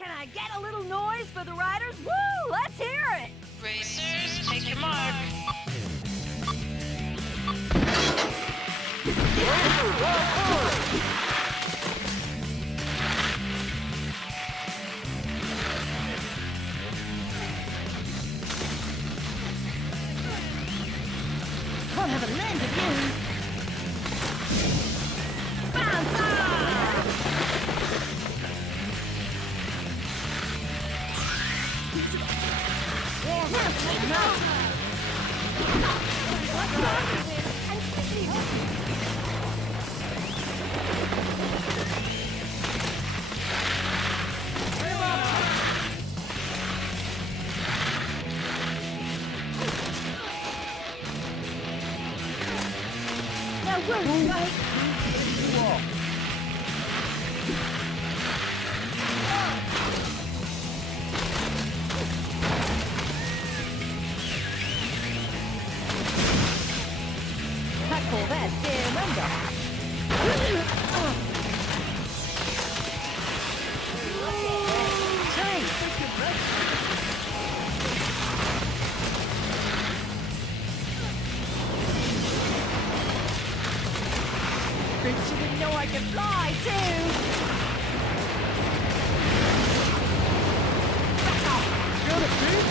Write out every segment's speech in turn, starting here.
Can I get a little noise for the riders? Woo! Let's hear it! Racers, take your mark. I'll have a land of you! Bounce off! Now take note! Now we're right. I call that damn under. Bet you didn't know I could fly too. Back off. Got it, dude.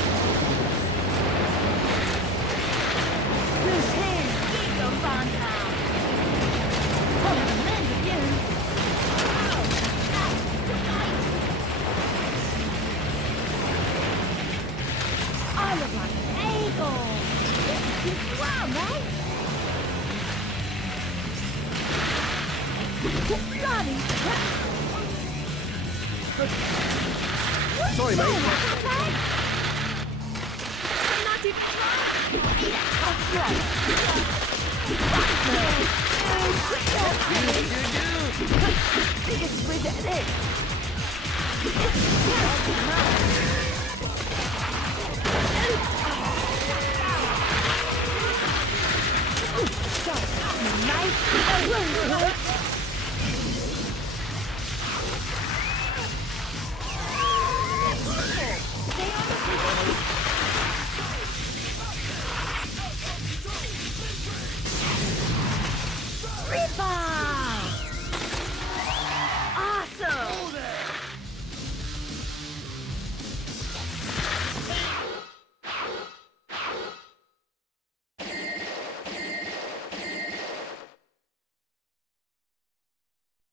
Loose hands, keep them banter. I'll have a land of you. Oh, that's right. I look like an eagle. Wow, mate. Bloody crap! Sorry, mate. I'm not even trying. That's right. Biggest squid at it. Stop, mate.